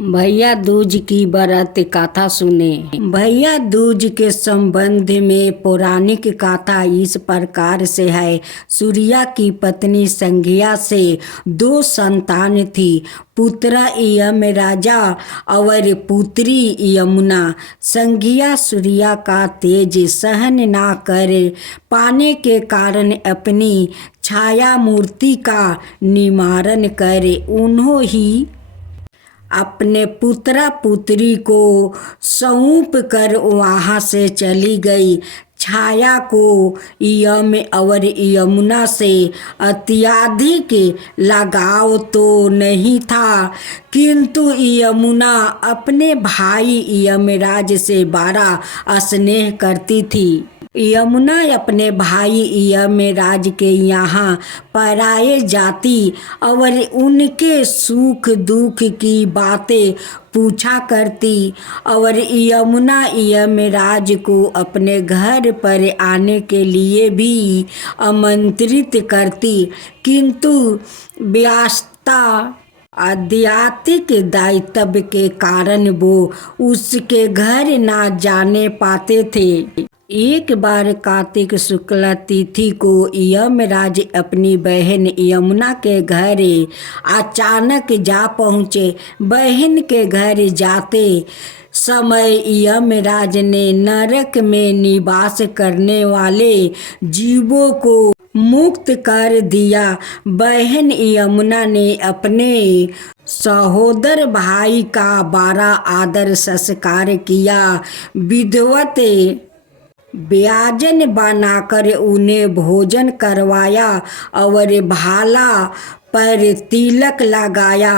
भैया दूज की व्रत कथा सुने। भैया दूज के संबंध में पौराणिक कथा इस प्रकार से है। सूर्या की पत्नी संज्ञा से 2 संतान थी, पुत्र यमराजा और पुत्री यमुना। संज्ञा सूर्या का तेज सहन ना कर पाने के कारण अपनी छाया मूर्ति का निवारण कर उन्हों ही अपने पुत्र पुत्री को सौंप कर वहाँ से चली गई। छाया को यम और यमुना से अत्यधिक लगाव तो नहीं था, किंतु यमुना अपने भाई यमराज से बड़ा स्नेह करती थी। यमुना अपने भाई यमराज के यहाँ पराए जाती और उनके सुख दुख की बातें पूछा करती और यमुना यमराज को अपने घर पर आने के लिए भी आमंत्रित करती, किंतु व्यस्तता आध्यात्मिक दायित्व के कारण वो उसके घर ना जाने पाते थे। एक बार कार्तिक शुक्ल तिथि को यमराज अपनी बहन यमुना के घर अचानक जा पहुँचे। बहन के घर जाते समय यमराज ने नरक में निवास करने वाले जीवों को मुक्त कर दिया। बहन यमुना ने अपने सहोदर भाई का बड़ा आदर सत्कार किया। विधिवत व्यंजन बनाकर उन्हें भोजन करवाया और भाला पर तिलक लगाया।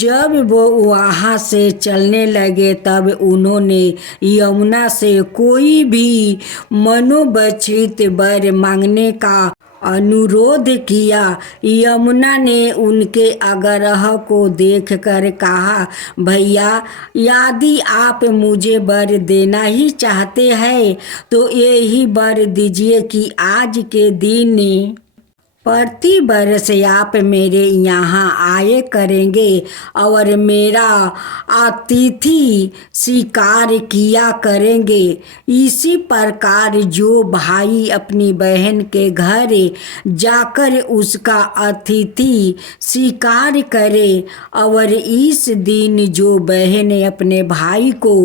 जब वो वहाँ से चलने लगे तब उन्होंने यमुना से कोई भी मनोवांछित वर मांगने का अनुरोध किया। यमुना ने उनके आग्रह को देखकर कहा, भैया यदि आप मुझे वर देना ही चाहते हैं तो यही वर दीजिए कि आज के दिन प्रति वर्ष आप मेरे यहाँ आए करेंगे और मेरा अतिथि स्वीकार किया करेंगे। इसी प्रकार जो भाई अपनी बहन के घर जाकर उसका अतिथि स्वीकार करे और इस दिन जो बहन अपने भाई को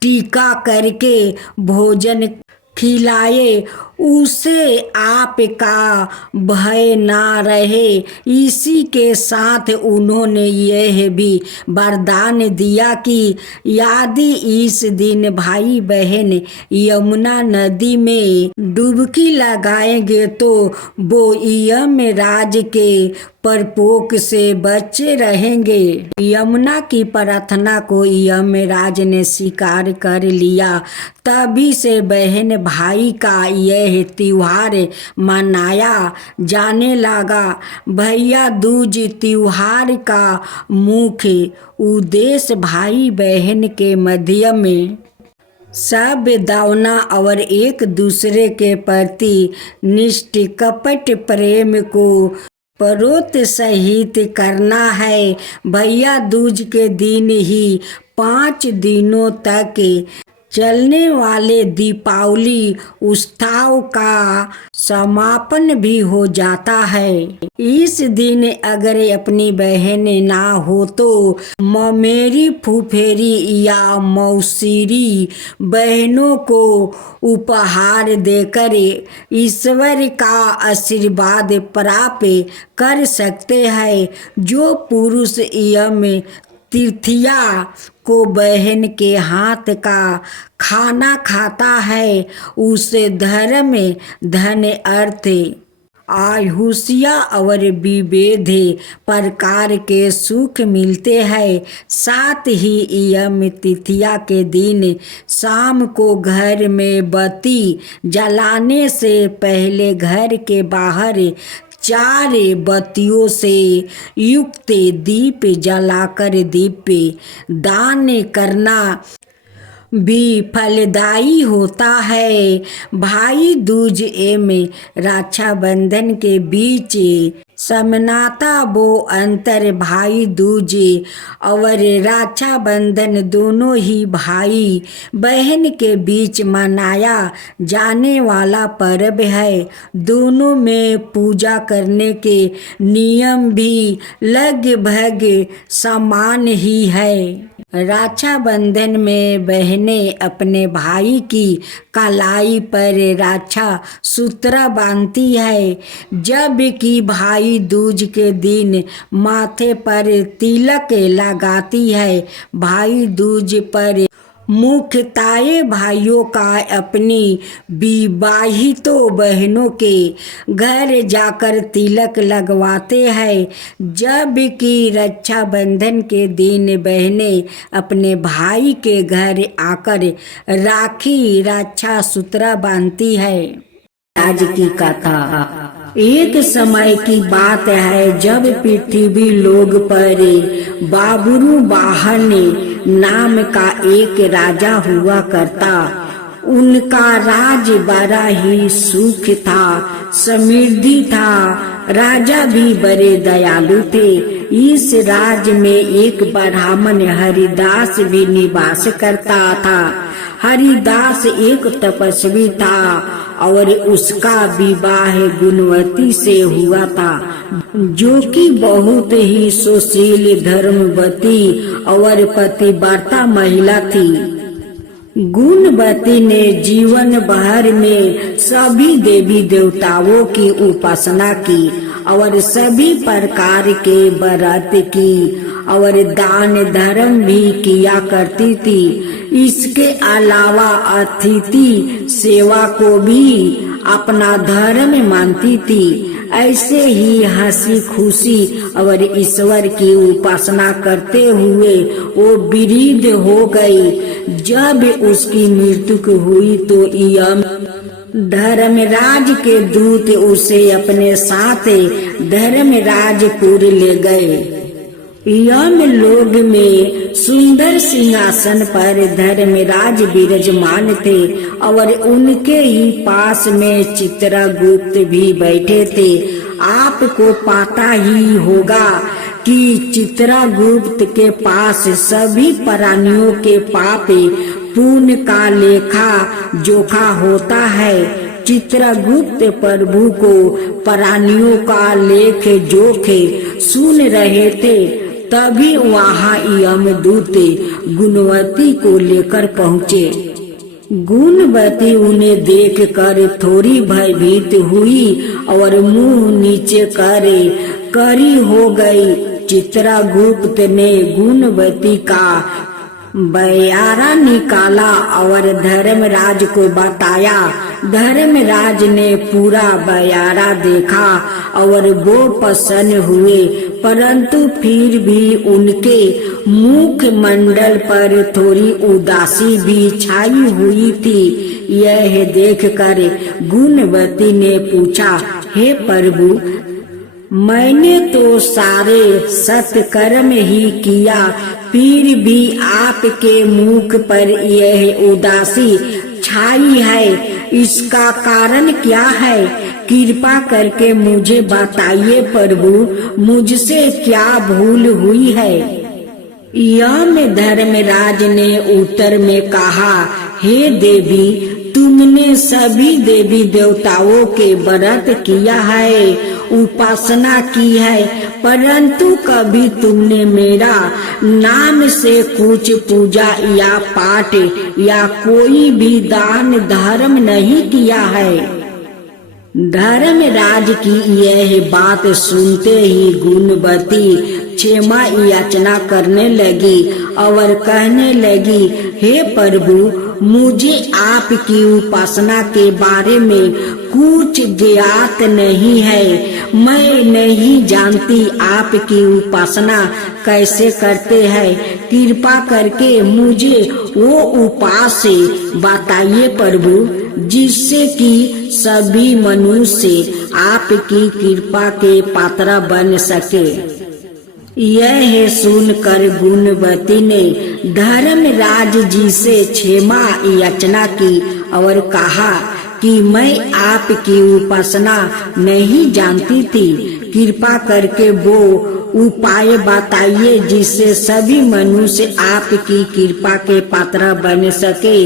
टीका करके भोजन खिलाए उसे आपका भय ना रहे। इसी के साथ उन्होंने यह भी वरदान दिया कि यदि इस दिन भाई बहन यमुना नदी में डुबकी लगाएंगे तो वो यमराज के प्रकोप से बचे रहेंगे। यमुना की प्रार्थना को यमराज ने स्वीकार कर लिया। तभी से बहन भाई का यह त्योहार मनाया जाने लगा। भैया दूज त्योहार का मुख्य उद्देश्य भाई बहन के मध्य में सद्भावना और एक दूसरे के प्रति निष्कपट प्रेम को प्रोत्साहित करना है। भैया दूज के दिन ही 5 दिनों तक चलने वाले दीपावली उत्सव का समापन भी हो जाता है। इस दिन अगर अपनी बहन ना हो तो ममेरी फुफेरी या मौसीरी बहनों को उपहार देकर ईश्वर का आशीर्वाद प्राप्त कर सकते हैं। जो पुरुष यम तृतीया को बहन के हाथ का खाना खाता है उसे धर्म धन अर्थ आयुष्य और विविध प्रकार के सुख मिलते हैं। साथ ही यम तृतीया के दिन शाम को घर में बत्ती जलाने से पहले घर के बाहर 4 बत्तियों से युक्त दीप जलाकर दीप दान करना भी फलदायी होता है। भाई दूज एवं रक्षाबंधन के बीच समनाता वो अंतर भाई दूजे और रक्षा बंधन दोनों ही भाई बहन के बीच मनाया जाने वाला पर्व है। दोनों में पूजा करने के नियम भी लगभग समान ही है। रक्षाबंधन में बहनें अपने भाई की कलाई पर रक्षा सूत्र बांधती है, जबकि भाई दूज के दिन माथे पर तिलक लगाती है। भाई दूज पर मुख्यतः भाइयों का अपनी विवाहितों बहनों के घर जाकर तिलक लगवाते हैं, जबकि रक्षाबंधन के दिन बहनें अपने भाई के घर आकर राखी रक्षा सूत्र बांधती है। आज की कथा। एक समय की बात है जब पृथ्वी लोक पर बाबरू वाहन नाम का एक राजा हुआ करता। उनका राज बड़ा ही सुख था, समृद्धि था। राजा भी बड़े दयालु थे। इस राज में एक ब्राह्मण हरिदास भी निवास करता था। हरिदास एक तपस्वी था और उसका विवाह गुणवती से हुआ था, जो कि बहुत ही सुशील, धर्मवती और पतिव्रता महिला थी। गुणवती ने जीवन भर में सभी देवी देवताओं की उपासना की और सभी प्रकार के व्रत की और दान धर्म भी किया करती थी। इसके अलावा अतिथि सेवा को भी अपना धर्म मानती थी। ऐसे ही हंसी खुशी और ईश्वर की उपासना करते हुए वो वृद्ध हो गई। जब उसकी मृत्यु हुई तो यम धर्मराज के दूत उसे अपने साथ धर्मराजपुर ले गए। यम लोक में सुंदर सिंहासन पर धर्मराज विराजमान थे और उनके ही पास में चित्रगुप्त भी बैठे थे। आपको पता ही होगा कि चित्रगुप्त के पास सभी प्राणियों के पाप पुण्य का लेखा जोखा होता है। चित्रगुप्त प्रभु को प्राणियों का लेख जोखे सुन रहे थे, तभी वहाँ यमदूत गुणवती को लेकर पहुँचे। गुणवती उन्हें देखकर थोड़ी भयभीत हुई और मुंह नीचे करे करी हो गई। चित्रगुप्त ने गुणवती का बयारा निकाला और धर्मराज को बताया। धर्मराज ने पूरा बयारा देखा और वो प्रसन्न हुए, परंतु फिर भी उनके मुख मंडल पर थोड़ी उदासी भी छाई हुई थी। यह देखकर गुणवती ने पूछा, हे प्रभु, मैंने तो सारे सत्कर्म ही किया, फिर भी आपके मुख पर यह उदासी छाई है। इसका कारण क्या है? कृपा करके मुझे बताइए प्रभु, मुझसे क्या भूल हुई है? यम धर्मराज ने उत्तर में कहा, हे देवी, तुमने सभी देवी देवताओं के व्रत किया है, उपासना की है, परंतु कभी तुमने मेरा नाम से कुछ पूजा या पाठ या कोई भी दान धर्म नहीं किया है। धर्मराज की यह बात सुनते ही गुणवती क्षमा याचना करने लगी और कहने लगी, हे प्रभु, मुझे आपकी उपासना के बारे में कुछ ज्ञात नहीं है। मैं नहीं जानती आपकी उपासना कैसे करते हैं। कृपा करके मुझे वो उपाय बताइए प्रभु, जिससे कि सभी मनुष्य आपकी कृपा के पात्र बन सके। यह सुनकर गुणवती ने धर्मराज जी से क्षमा याचना की और कहा, कि मैं आपकी उपासना नहीं जानती थी। कृपा करके वो उपाय बताइए जिससे सभी मनुष्य आपकी कृपा के पात्र बन सके।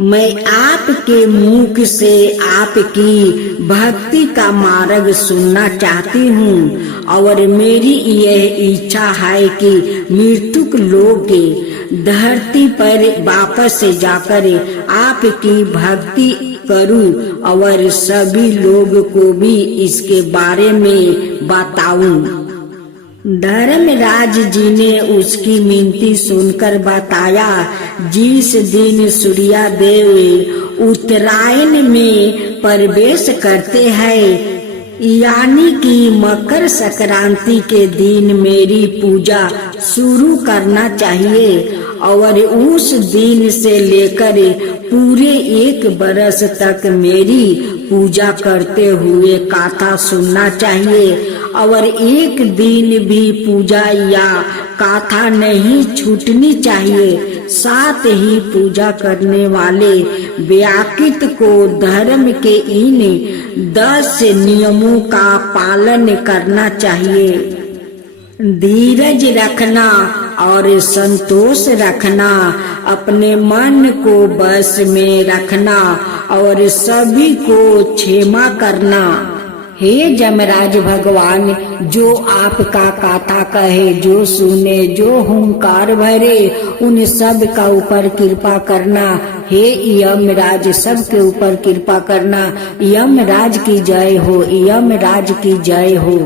मैं आपके मुख से आपकी भक्ति का मार्ग सुनना चाहती हूँ और मेरी यह इच्छा है कि मृत्युक लोग के धरती पर वापस जाकर आपकी भक्ति करूं और सभी लोग को भी इसके बारे में बताऊं। धर्मराज जी ने उसकी विनती सुनकर बताया, जिस दिन सूर्य देव उत्तरायण में प्रवेश करते हैं यानी कि मकर संक्रांति के दिन मेरी पूजा शुरू करना चाहिए और उस दिन से लेकर पूरे 1 बरस तक मेरी पूजा करते हुए कथा सुनना चाहिए और एक दिन भी पूजा या कथा नहीं छूटनी चाहिए। साथ ही पूजा करने वाले व्यक्ति को धर्म के इन 10 नियमों का पालन करना चाहिए। धीरज रखना और संतोष रखना, अपने मन को बस में रखना और सभी को क्षमा करना। हे यमराज भगवान, जो आपका कथा कहे, जो सुने, जो हुंकार भरे, उन सब का ऊपर कृपा करना। हे यमराज, सब के ऊपर कृपा करना। यमराज की जय हो, यमराज की जय हो।